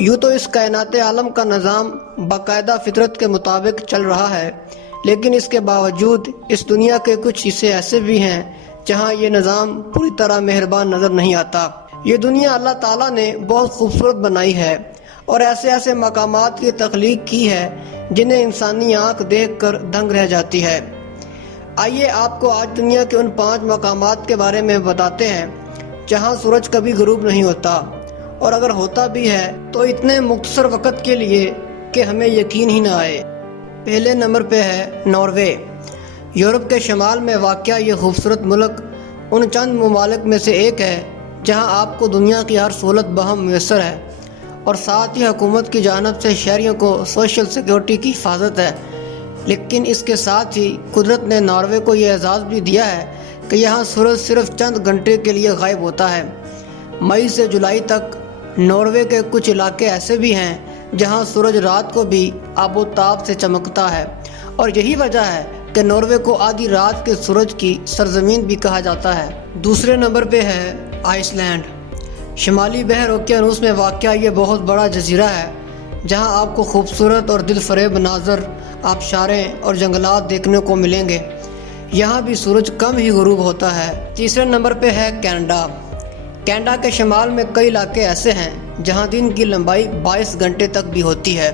یوں تو اس کائنات عالم کا نظام باقاعدہ فطرت کے مطابق چل رہا ہے، لیکن اس کے باوجود اس دنیا کے کچھ حصے ایسے بھی ہیں جہاں یہ نظام پوری طرح مہربان نظر نہیں آتا۔ یہ دنیا اللہ تعالیٰ نے بہت خوبصورت بنائی ہے اور ایسے ایسے مقامات کی تخلیق کی ہے جنہیں انسانی آنکھ دیکھ کر دنگ رہ جاتی ہے۔ آئیے آپ کو آج دنیا کے ان 5 مقامات کے بارے میں بتاتے ہیں جہاں سورج کبھی غروب نہیں ہوتا، اور اگر ہوتا بھی ہے تو اتنے مختصر وقت کے لیے کہ ہمیں یقین ہی نہ آئے۔ پہلے نمبر پہ ہے ناروے۔ یورپ کے شمال میں واقع یہ خوبصورت ملک ان چند ممالک میں سے ایک ہے جہاں آپ کو دنیا کی ہر سہولت بہم میسر ہے، اور ساتھ ہی حکومت کی جانب سے شہریوں کو سوشل سیکیورٹی کی حفاظت ہے۔ لیکن اس کے ساتھ ہی قدرت نے ناروے کو یہ اعزاز بھی دیا ہے کہ یہاں سورج صرف چند گھنٹے کے لیے غائب ہوتا ہے۔ مئی سے جولائی تک ناروے کے کچھ علاقے ایسے بھی ہیں جہاں سورج رات کو بھی آب و تاب سے چمکتا ہے، اور یہی وجہ ہے کہ ناروے کو آدھی رات کے سورج کی سرزمین بھی کہا جاتا ہے۔ دوسرے نمبر پہ ہے آئس لینڈ۔ شمالی بحر اوقیانوس میں واقع یہ بہت بڑا جزیرہ ہے جہاں آپ کو خوبصورت اور دل فریب مناظر، آبشاریں اور جنگلات دیکھنے کو ملیں گے۔ یہاں بھی سورج کم ہی غروب ہوتا ہے۔ تیسرے نمبر پہ ہے کینیڈا۔ کینیڈا کے شمال میں کئی علاقے ایسے ہیں جہاں دن کی لمبائی 22 گھنٹے تک بھی ہوتی ہے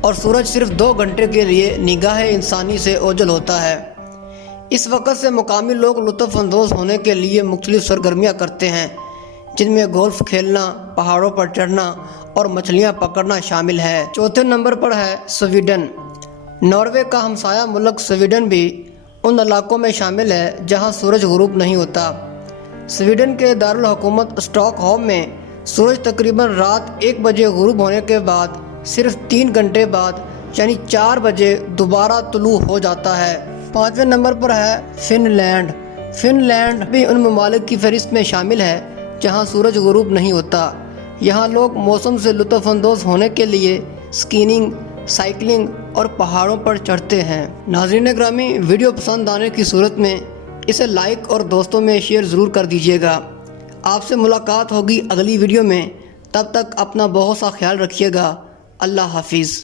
اور سورج صرف 2 گھنٹے کے لیے نگاہ انسانی سے اوجھل ہوتا ہے۔ اس وقت سے مقامی لوگ لطف اندوز ہونے کے لیے مختلف سرگرمیاں کرتے ہیں، جن میں گولف کھیلنا، پہاڑوں پر چڑھنا اور مچھلیاں پکڑنا شامل ہے۔ چوتھے نمبر پر ہے سویڈن۔ ناروے کا ہمسایہ ملک سویڈن بھی ان علاقوں میں شامل ہے جہاں سورج غروب نہیں ہوتا۔ سویڈن کے دارالحکومت اسٹاک ہوم میں سورج تقریباً رات 1 بجے غروب ہونے کے بعد صرف 3 گھنٹے بعد یعنی 4 بجے دوبارہ طلوع ہو جاتا ہے۔ 5ویں نمبر پر ہے فن لینڈ۔ فن لینڈ بھی ان ممالک کی فہرست میں شامل ہے جہاں سورج غروب نہیں ہوتا۔ یہاں لوگ موسم سے لطف اندوز ہونے کے لیے اسکیننگ، سائیکلنگ اور پہاڑوں پر چڑھتے ہیں۔ ناظرین گرامی، ویڈیو پسند آنے کی صورت میں اسے لائک اور دوستوں میں شیئر ضرور کر دیجیے گا۔ آپ سے ملاقات ہوگی اگلی ویڈیو میں، تب تک اپنا بہت سا خیال رکھیے گا۔ اللہ حافظ۔